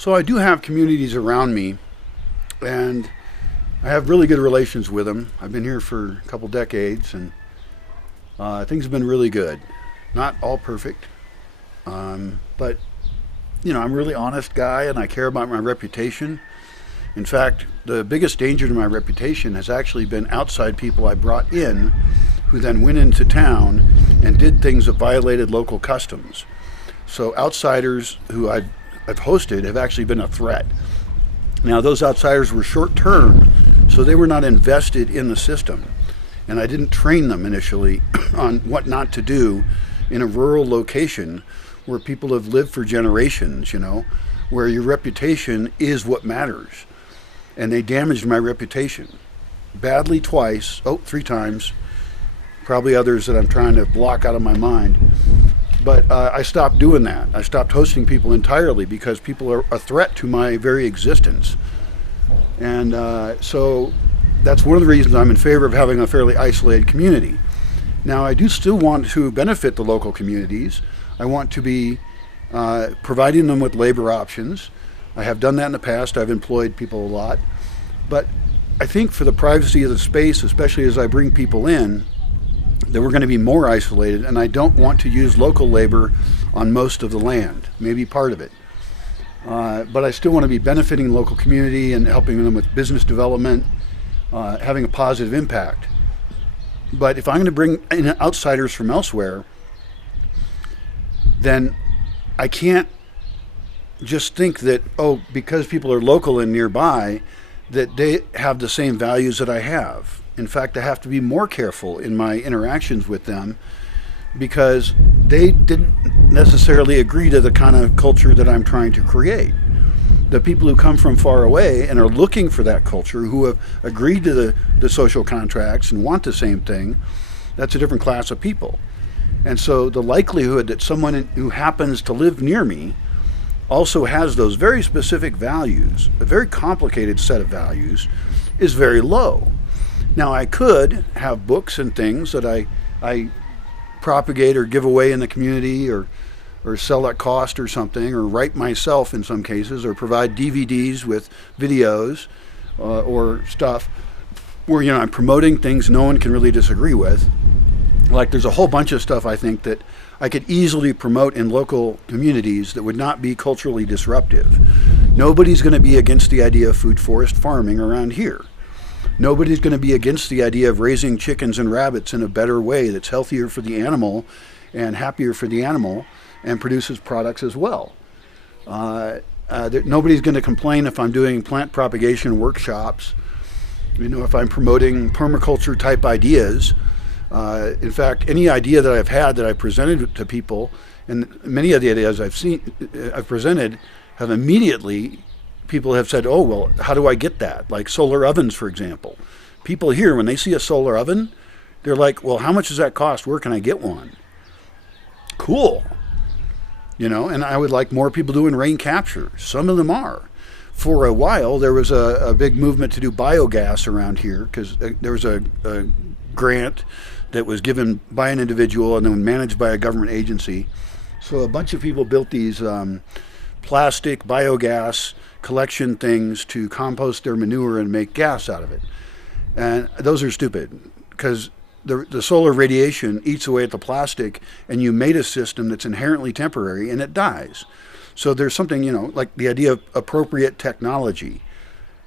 So I do have communities around me, and I have really good relations with them. I've been here for a couple decades, and things have been really good. Not all perfect, but I'm a really honest guy, and I care about my reputation. In fact, the biggest danger to my reputation has actually been outside people I brought in, who then went into town and did things that violated local customs. So outsiders who I've hosted have actually been a threat. Now, those outsiders were short term, so they were not invested in the system. And I didn't train them initially on what not to do in a rural location where people have lived for generations, where your reputation is what matters. And they damaged my reputation badly twice, three times, probably others that I'm trying to block out of my mind. But I stopped doing that. I stopped hosting people entirely because people are a threat to my very existence. And so that's one of the reasons I'm in favor of having a fairly isolated community. Now, I do still want to benefit the local communities. I want to be providing them with labor options. I have done that in the past. I've employed people a lot. But I think for the privacy of the space, especially as I bring people in, that we're going to be more isolated, and I don't want to use local labor on most of the land, maybe part of it. But I still want to be benefiting the local community and helping them with business development, having a positive impact. But if I'm going to bring in outsiders from elsewhere, then I can't just think that, because people are local and nearby, that they have the same values that I have. In fact, I have to be more careful in my interactions with them because they didn't necessarily agree to the kind of culture that I'm trying to create. The people who come from far away and are looking for that culture, who have agreed to the social contracts and want the same thing, that's a different class of people. And so the likelihood that someone who happens to live near me also has those very specific values, a very complicated set of values, is very low. Now, I could have books and things that I propagate or give away in the community or sell at cost or something, or write myself in some cases, or provide DVDs with videos or stuff where I'm promoting things no one can really disagree with. Like, there's a whole bunch of stuff I think that I could easily promote in local communities that would not be culturally disruptive. Nobody's going to be against the idea of food forest farming around here. Nobody's going to be against the idea of raising chickens and rabbits in a better way that's healthier for the animal and happier for the animal and produces products as well. Nobody's going to complain if I'm doing plant propagation workshops, if I'm promoting permaculture type ideas. In fact, any idea that I've had that I've presented to people, and many of the ideas I've presented have immediately, people have said, well, how do I get that? Like solar ovens, for example. People here, when they see a solar oven, they're like, well, how much does that cost? Where can I get one? Cool. And I would like more people doing rain capture. Some of them are. For a while, there was a big movement to do biogas around here because there was a grant that was given by an individual and then managed by a government agency. So a bunch of people built these plastic biogas collection things to compost their manure and make gas out of it. And those are stupid because the solar radiation eats away at the plastic, and you made a system that's inherently temporary and it dies. So there's something, like the idea of appropriate technology,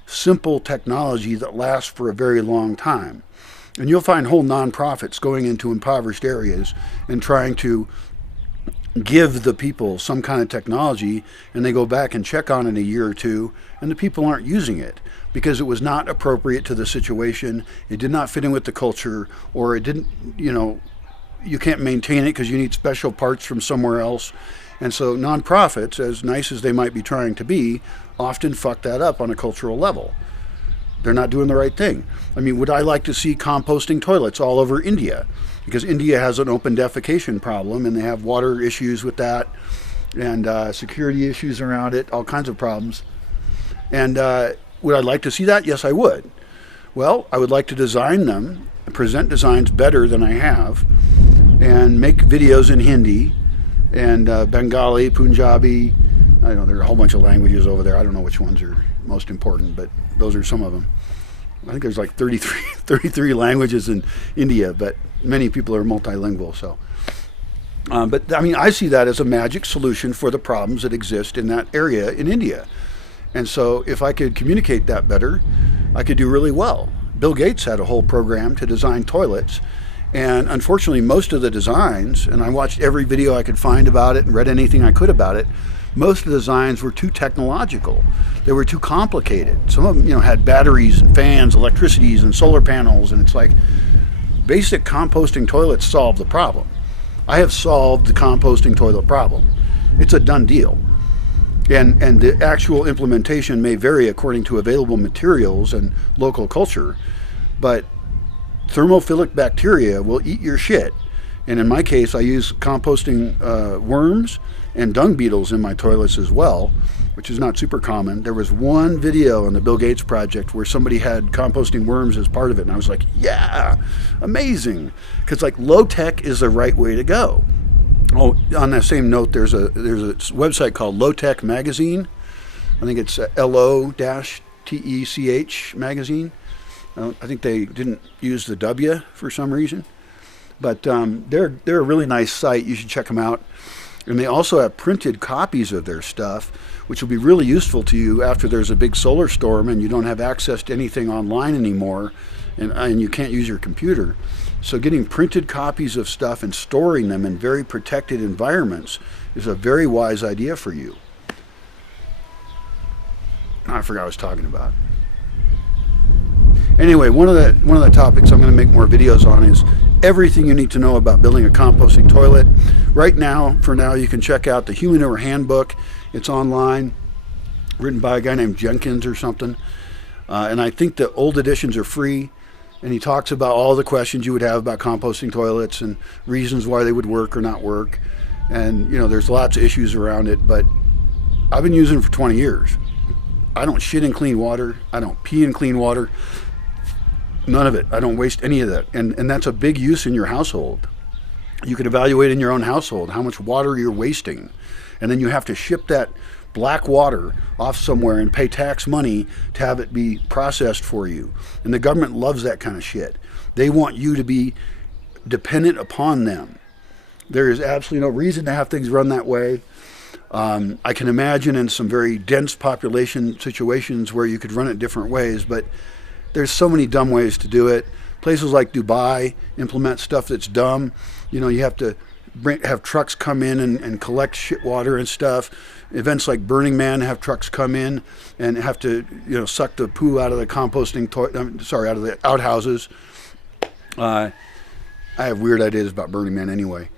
simple technology that lasts for a very long time. And you'll find whole nonprofits going into impoverished areas and trying to give the people some kind of technology, and they go back and check on it in a year or two, and the people aren't using it because it was not appropriate to the situation, it did not fit in with the culture, or it didn't, you can't maintain it because you need special parts from somewhere else. And so nonprofits, as nice as they might be trying to be, often fuck that up on a cultural level. They're not doing the right thing. I mean, would I like to see composting toilets all over India? Because India has an open defecation problem, and they have water issues with that, and security issues around it, all kinds of problems. And would I like to see that? Yes, I would. Well, I would like to design them, present designs better than I have, and make videos in Hindi and Bengali, Punjabi, I know there are a whole bunch of languages over there. I don't know which ones are most important, but those are some of them. I think there's like 33 languages in India, but many people are multilingual. So, but I mean, I see that as a magic solution for the problems that exist in that area in India. And so if I could communicate that better, I could do really well. Bill Gates had a whole program to design toilets. And unfortunately, most of the designs, and I watched every video I could find about it and read anything I could about it, most of the designs were too technological. They were too complicated. Some of them, had batteries and fans, electricities and solar panels, and it's like basic composting toilets solve the problem. I have solved the composting toilet problem. It's a done deal. And the actual implementation may vary according to available materials and local culture, but thermophilic bacteria will eat your shit. And in my case, I use composting worms and dung beetles in my toilets as well, which is not super common. There was one video on the Bill Gates project where somebody had composting worms as part of it, and I was like, yeah, amazing. Because like low tech is the right way to go. Oh, on that same note, there's a website called Low Tech Magazine. I think it's LO-TECH magazine. I think they didn't use the W for some reason. But they're a really nice site. You should check them out. And they also have printed copies of their stuff, which will be really useful to you after there's a big solar storm and you don't have access to anything online anymore, and you can't use your computer. So getting printed copies of stuff and storing them in very protected environments is a very wise idea for you. I forgot what I was talking about. Anyway, one of the topics I'm going to make more videos on is everything you need to know about building a composting toilet. Right now, for now, you can check out the Humanure Handbook. It's online, written by a guy named Jenkins or something. And I think the old editions are free. And he talks about all the questions you would have about composting toilets and reasons why they would work or not work. And, there's lots of issues around it, but I've been using it for 20 years. I don't shit in clean water. I don't pee in clean water. None of it. I don't waste any of that. And that's a big use in your household. You can evaluate in your own household how much water you're wasting. And then you have to ship that black water off somewhere and pay tax money to have it be processed for you. And the government loves that kind of shit. They want you to be dependent upon them. There is absolutely no reason to have things run that way. I can imagine in some very dense population situations where you could run it different ways, but there's so many dumb ways to do it. Places like Dubai implement stuff that's dumb. You have to have trucks come in and collect shit water and stuff. Events like Burning Man have trucks come in and have to suck the poo out of the out of the outhouses. I have weird ideas about Burning Man anyway,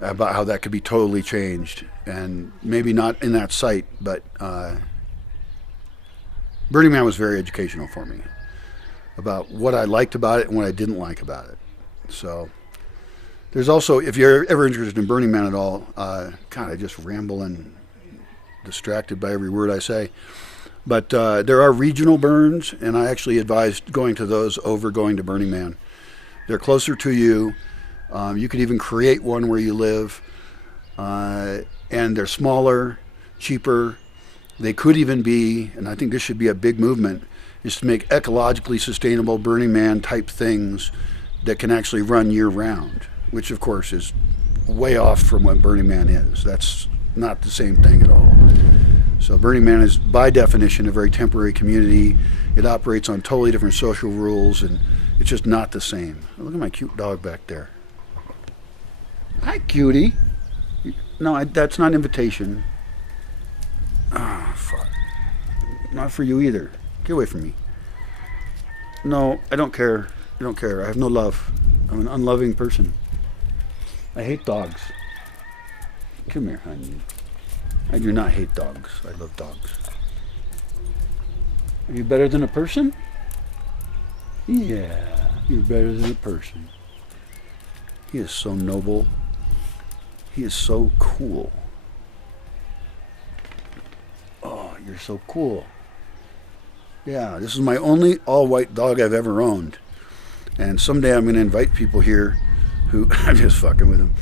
about how that could be totally changed, and maybe not in that site, but Burning Man was very educational for me about what I liked about it and what I didn't like about it. So there's also, if you're ever interested in Burning Man at all, I just ramble and distracted by every word I say. But there are regional burns, and I actually advised going to those over going to Burning Man. They're closer to you. You could even create one where you live. And they're smaller, cheaper. They could even be, and I think this should be a big movement, is to make ecologically sustainable Burning Man type things that can actually run year round, which of course is way off from what Burning Man is. That's not the same thing at all. So Burning Man is by definition a very temporary community. It operates on totally different social rules, and it's just not the same. Look at my cute dog back there. Hi, cutie. No, that's not an invitation. Ah, fuck. Not for you either. Get away from me. No, I don't care. I don't care. I have no love. I'm an unloving person. I hate dogs. Come here, honey. I do not hate dogs. I love dogs. Are you better than a person? Yeah, you're better than a person. He is so noble. He is so cool. Oh, you're so cool. Yeah, this is my only all-white dog I've ever owned. And someday I'm going to invite people here who... I'm just fucking with them.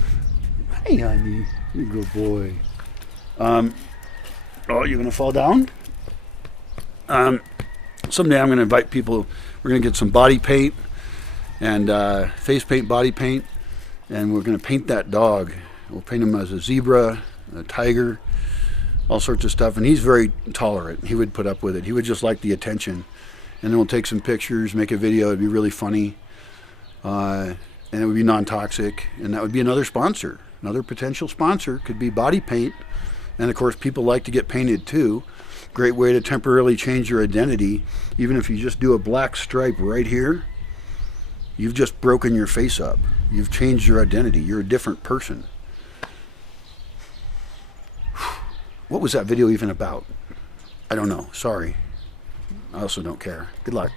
Hey, honey. You're a good boy. Oh, you're gonna fall down? Someday I'm gonna invite people. We're gonna get some body paint and face paint, body paint, and we're gonna paint that dog. We'll paint him as a zebra, a tiger, all sorts of stuff. And he's very tolerant. He would put up with it. He would just like the attention. And then we'll take some pictures, make a video. It'd be really funny, and it would be non-toxic. And that would be another sponsor. Another potential sponsor could be body paint. And of course, people like to get painted too. Great way to temporarily change your identity. Even if you just do a black stripe right here, you've just broken your face up. You've changed your identity. You're a different person. What was that video even about? I don't know. Sorry. I also don't care. Good luck.